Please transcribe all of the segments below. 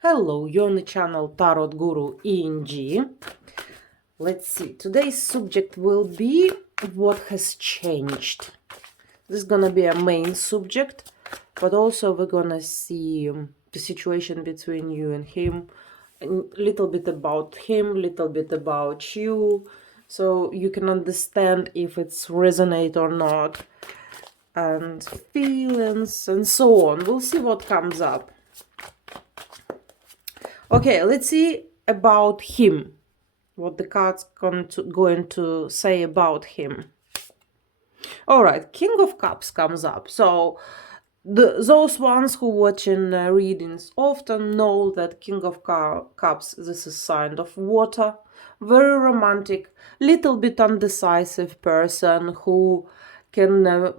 Hello, you're on the channel Tarot Guru Eng. Let's see, today's subject will be what has changed. This is gonna be a main subject, but also we're gonna see the situation between you and him, a little bit about him, little bit about you, so you can understand if it's resonate or not, and feelings and so on. We'll see what comes up. Okay, let's see about him. What the cards going to say about him. All right, King of Cups comes up. So those ones who watching readings often know that King of Cups, this is sign of water, very romantic, little bit undecisive person who can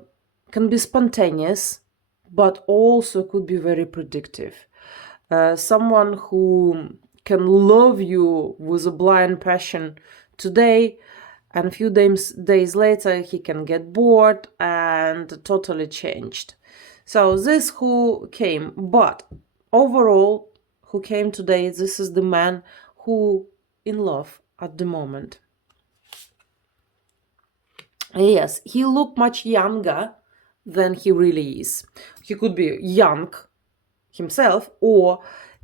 be spontaneous, but also could be very predictive. Someone who can love you with a blind passion today, and a few days later he can get bored and totally changed. So this who came, but overall who came today, this is the man who in love at the moment. Yes, he looked much younger than he really is. He could be young himself, or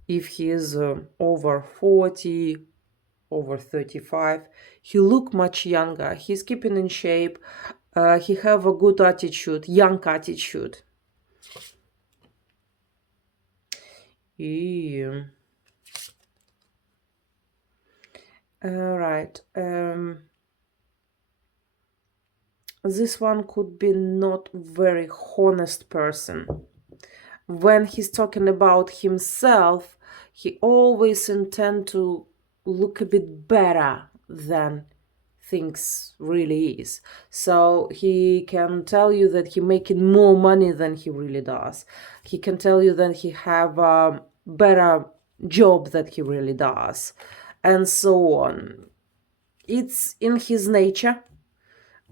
if he is over 40, over 35, he look much younger. He's keeping in shape. He have a good attitude, young attitude. Yeah. All right. This one could be not very honest person. When he's talking about himself, he always intend to look a bit better than things really is. So he can tell you that he making more money than he really does. He can tell you that he have a better job that he really does, and so on. It's in his nature.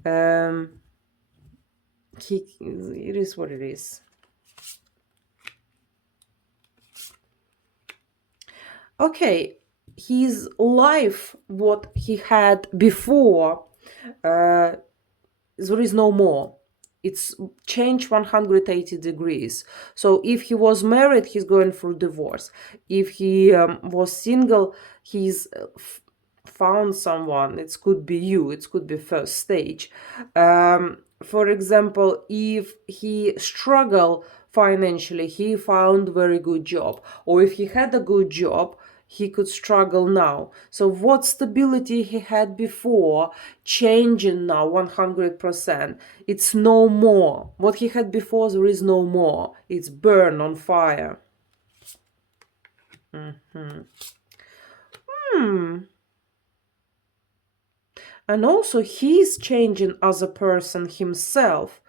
It is what it is. Okay, his life, what he had before, there is no more. It's changed 180 degrees. So if he was married, he's going through divorce. If he was single, he's found someone. It could be you, it could be first stage. For example, if he struggled financially, he found very good job, or if he had a good job, he could struggle now. So what stability he had before changing now 100%. It's no more. What he had before, there is no more. It's burn on fire. And also he's changing as a person himself.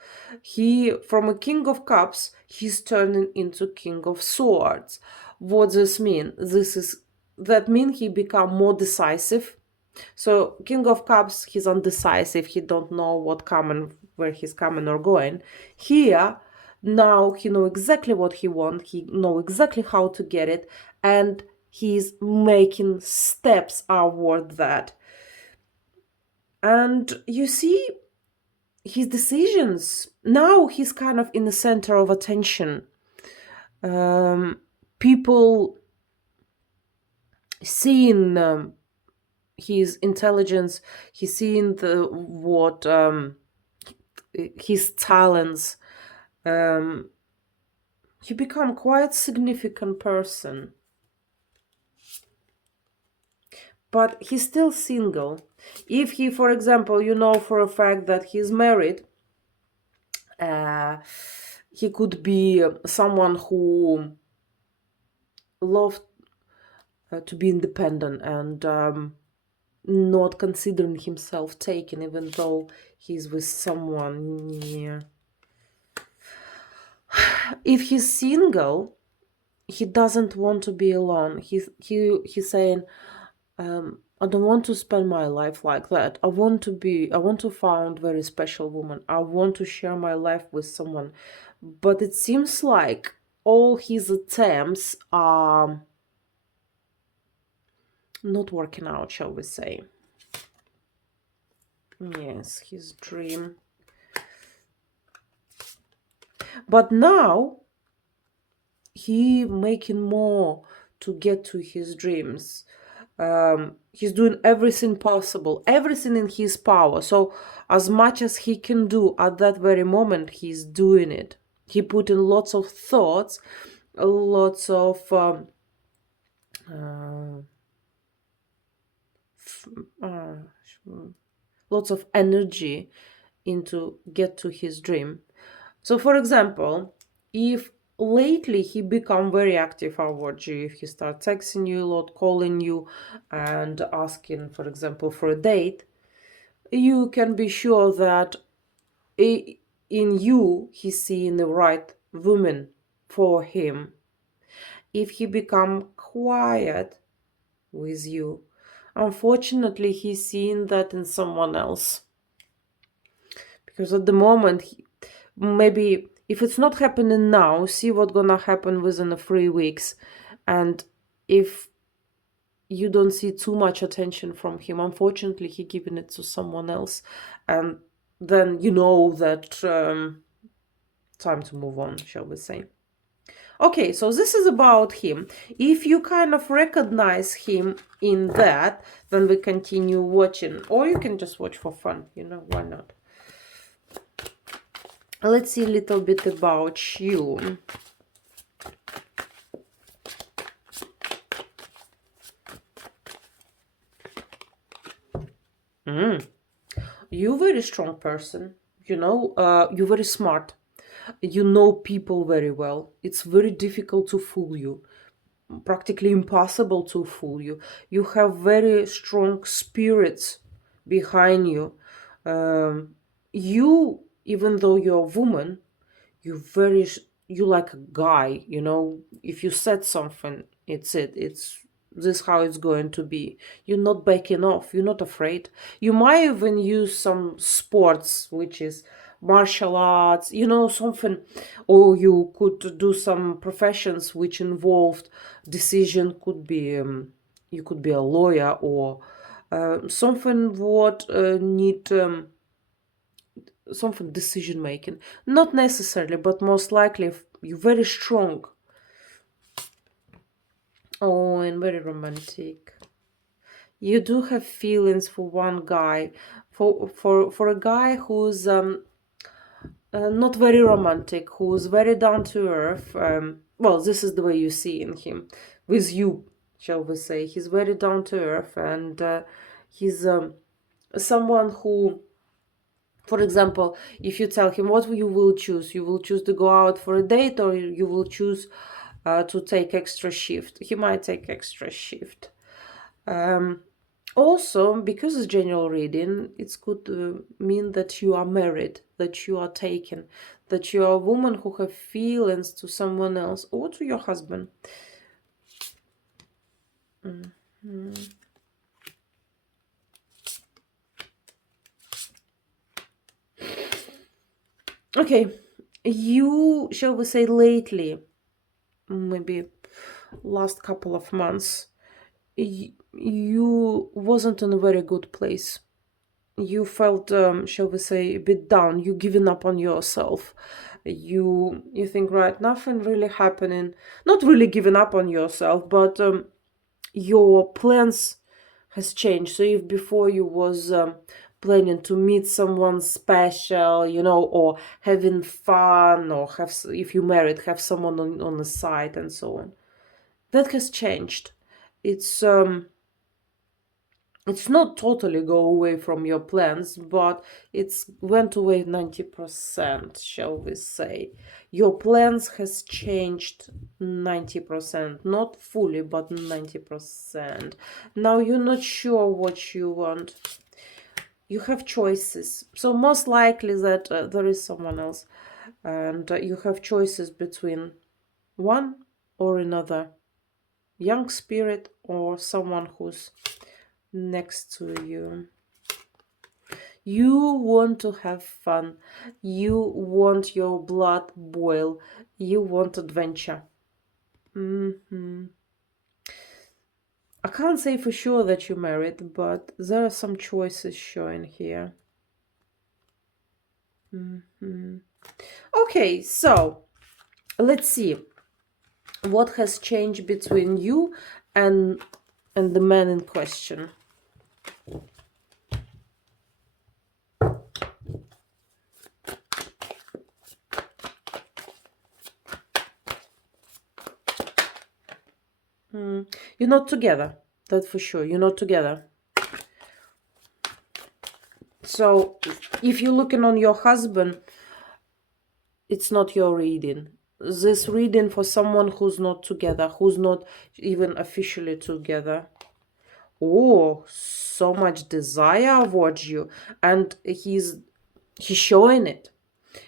He, from a King of Cups, he's turning into King of Swords. What does this mean? That means he become more decisive. So King of Cups, he's undecisive. He don't know what coming, where he's coming or going. Here, now he know exactly what he want. He know exactly how to get it, and he's making steps toward that. And you see his decisions. Now he's kind of in the center of attention. People seeing his intelligence, he's seeing his talents. He become quite significant person. But he's still single. If he, for example, you know for a fact that he's married, he could be someone who loved to be independent and not considering himself taken, even though he's with someone. Yeah. If he's single, he doesn't want to be alone. He's saying, I don't want to spend my life like that. I want to find very special woman. I want to share my life with someone. But it seems like all his attempts are not working out, shall we say. Yes, his dream. But now he making more to get to his dreams. He's doing everything possible, everything in his power. So as much as he can do at that very moment, he's doing it. He put in lots of thoughts, lots of lots of energy into get to his dream. So for example, if lately he become very active towards you, if he start texting you a lot, calling you and asking, for example, for a date, you can be sure that in you he's seeing the right woman for him. If he become quiet with you, unfortunately he's seeing that in someone else. Because at the moment, maybe if it's not happening now, see what's gonna happen within 3 weeks. And if you don't see too much attention from him, unfortunately he giving it to someone else, and then you know that time to move on, shall we say. Okay, so this is about him. If you kind of recognize him in that, then we continue watching, or you can just watch for fun, why not. Let's see a little bit about you. You're a very strong person. You're very smart. You know people very well. It's very difficult to fool you. Practically impossible to fool you. You have very strong spirits behind you. You, even though you're a woman, you like a guy. If you said something, it's this how it's going to be. You're not backing off. You're not afraid. You might even use some sports, which is martial arts, something, or you could do some professions which involved decision. Could be you could be a lawyer, or something what need something decision making. Not necessarily, but most likely you're very strong. Oh, and very romantic. You do have feelings for one guy, for a guy who's not very romantic, who's very down to earth. Well, this is the way you see in him, with you, shall we say. He's very down to earth, and he's someone who, for example, if you tell him what you will choose to go out for a date, or you will choose to take extra shift. He might take extra shift. Also, because it's general reading, it could mean that you are married, that you are taken, that you are a woman who have feelings to someone else or to your husband. Okay, you, shall we say, lately, maybe last couple of months, you wasn't in a very good place. You felt, shall we say, a bit down. You giving up on yourself. You think, right, nothing really happening. Not really giving up on yourself, but your plans has changed. So if before you was planning to meet someone special, or having fun, or if you married, have someone on the side and so on, that has changed. It's not totally go away from your plans, but it's went away 90%, shall we say. Your plans has changed 90%, not fully, but 90%. Now you're not sure what you want. You have choices. So most likely that there is someone else, and you have choices between one or another. Young spirit or someone who's next to you. You want to have fun. You want your blood boil. You want adventure. I can't say for sure that you're married, but there are some choices showing here. Okay, so let's see what has changed between you and the man in question. You're not together, that's for sure. You're not together. So if you're looking on your husband, it's not your reading. This reading for someone who's not together, who's not even officially together. Oh, so much desire towards you, and he's showing it.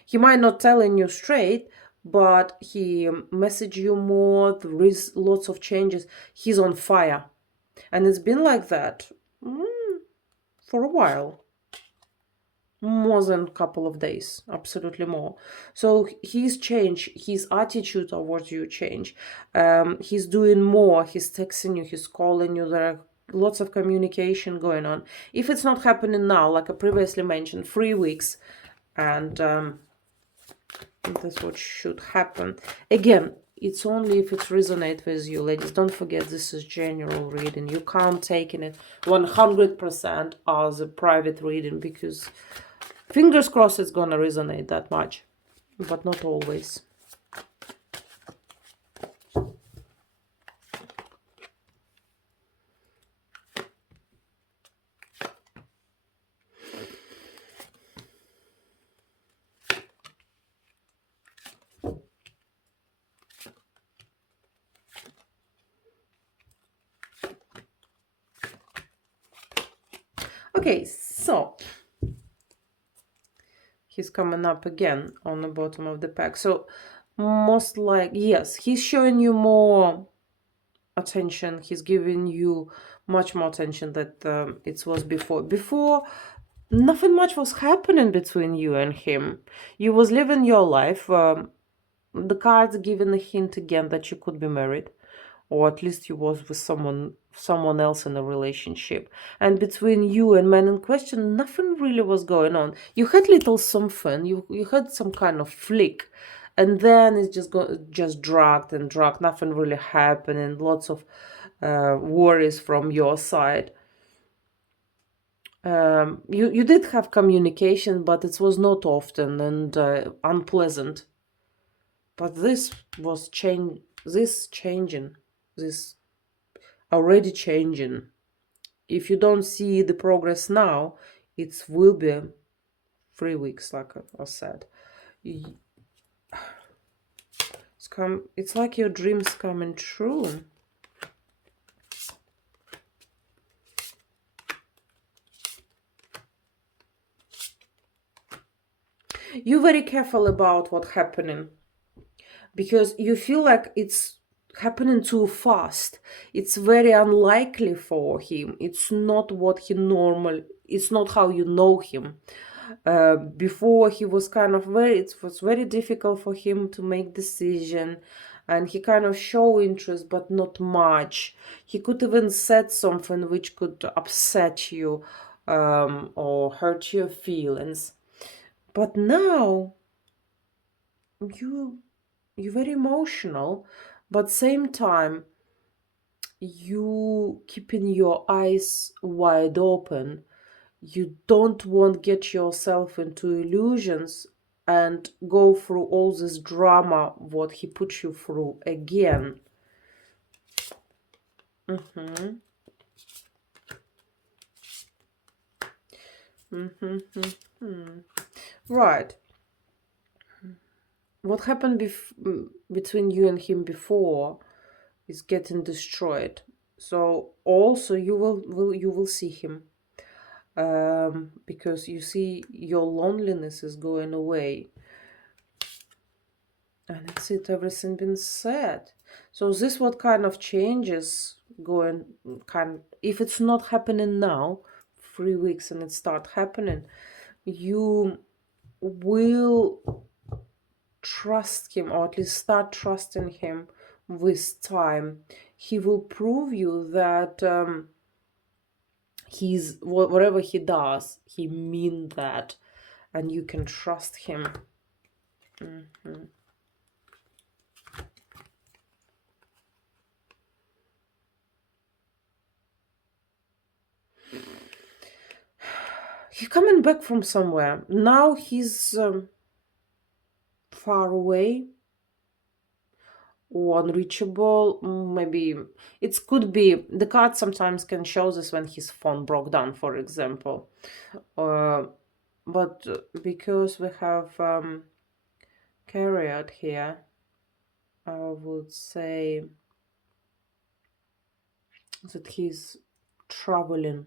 He might not telling you straight, but he message you more. There is lots of changes. He's on fire, and it's been like that for a while. More than a couple of days, absolutely more. So he's changed, his attitude towards you change. He's doing more, he's texting you, he's calling you. There are lots of communication going on. If it's not happening now, like I previously mentioned, 3 weeks, and that's what should happen. Again, it's only if it resonates with you, ladies. Don't forget, this is general reading. You can't take it 100% as a private reading, because fingers crossed it's gonna resonate that much, but not always. Okay, so he's coming up again on the bottom of the pack. So most like, yes, he's showing you more attention. He's giving you much more attention that it was before. Before, nothing much was happening between you and him. You was living your life. The cards giving a hint again that you could be married, or at least you was with someone else in a relationship. And between you and man in question, nothing really was going on. You had little something, you had some kind of flick, and then it's just dragged and dragged. Nothing really happened, and lots of worries from your side. You did have communication, but it was not often and unpleasant. But this was changing, this already changing. If you don't see the progress now, it will be 3 weeks, like I said. It's like your dreams coming true. You're very careful about what's happening, because you feel like it's happening too fast. It's very unlikely for him. It's not what he normal. It's not how you know him. Before, he was kind of it was very difficult for him to make decision, and he kind of show interest but not much. He could even said something which could upset you or hurt your feelings. But now you're very emotional, but same time you keeping your eyes wide open. You don't want to get yourself into illusions and go through all this drama what he put you through again. Right. What happened between you and him before is getting destroyed. So also you will see him, because you see your loneliness is going away. And that's it, everything been said. So this what kind of changes going, if it's not happening now, 3 weeks, and it start happening, you will trust him, or at least start trusting him with time. He will prove you that he's whatever he does, he mean that, and you can trust him. He's coming back from somewhere. Now he's far away or unreachable. Maybe it could be, the card sometimes can show this when his phone broke down, for example. But because we have carried here, I would say that he's traveling.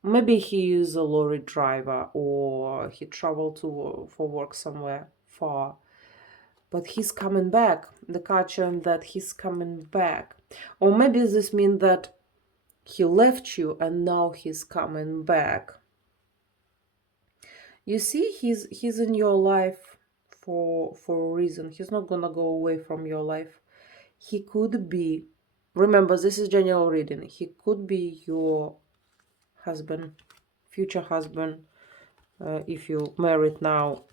Maybe he is a lorry driver, or he traveled for work somewhere far. But he's coming back. The card showing that he's coming back. Or maybe this means that he left you and now he's coming back. You see, he's in your life for a reason. He's not gonna go away from your life. He could be, remember, this is general reading. He could be your husband, future husband, if you married now.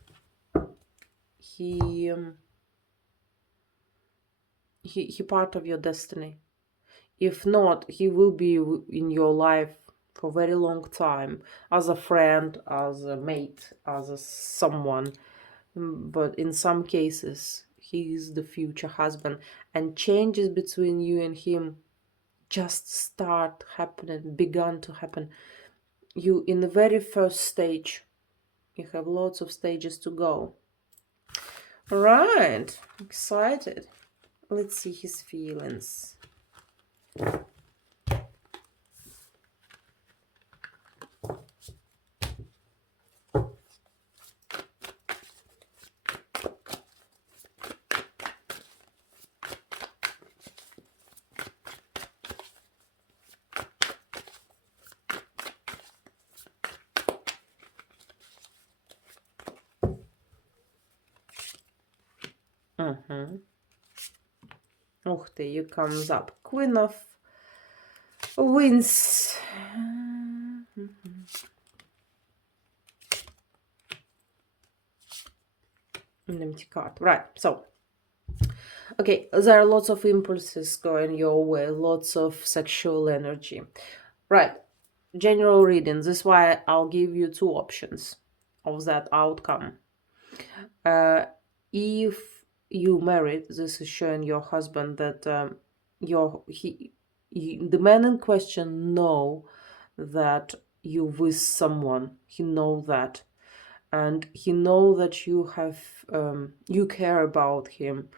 He part of your destiny. If not, he will be in your life for a very long time, as a friend, as a mate, as a someone. But in some cases, he is the future husband, and changes between you and him just start happening, begun to happen. You in the very first stage. You have lots of stages to go. All right, excited. Let's see his feelings. Oh, there you comes up. Queen of Wands. An empty card. Right, so. Okay, there are lots of impulses going your way. Lots of sexual energy. Right, general reading. This is why I'll give you two options of that outcome. If you married, this is showing your husband that the man in question know that you with someone. He know that, and he know that you have you care about him,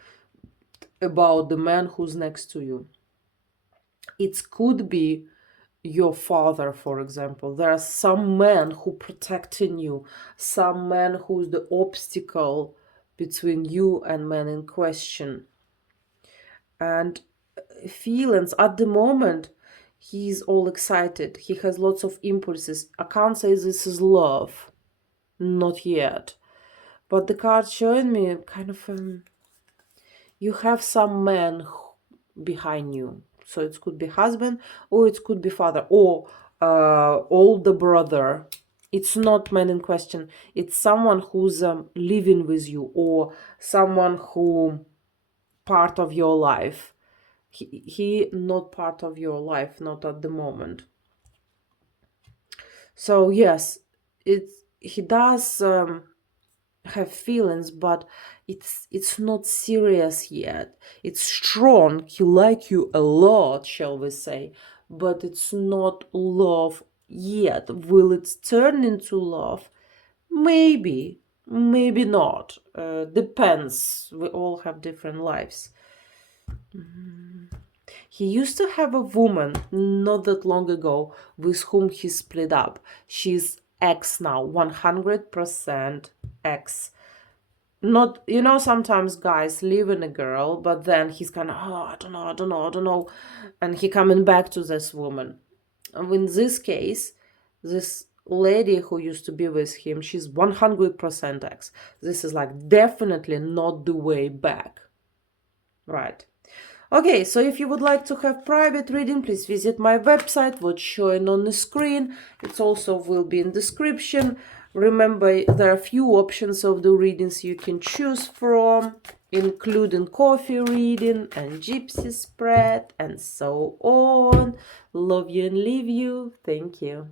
about the man who's next to you. It could be your father, for example. There are some men who protecting you, some man who's the obstacle between you and man in question. And feelings at the moment, he's all excited. He has lots of impulses. I can't say this is love, not yet. But the card showing me kind of you have some man behind you. So it could be husband, or it could be father, or older brother. It's not man in question. It's someone who's living with you, or someone who part of your life. He not part of your life, not at the moment. So yes, he does have feelings, but it's not serious yet. It's strong. He like you a lot, shall we say, but it's not love yet. Will it turn into love? Maybe, maybe not. Depends. We all have different lives. He used to have a woman not that long ago with whom he split up. She's ex now, 100% ex. Not, you know, sometimes guys leave in a girl, but then he's kind of, oh, I don't know. And he coming back to this woman. And in this case, this lady who used to be with him, she's 100% ex. This is like definitely not the way back. Right. Okay, so if you would like to have private reading, please visit my website, what's showing on the screen. It also will be in description. Remember, there are a few options of the readings you can choose from, including coffee reading and gypsy spread and so on. Love you and leave you. Thank you.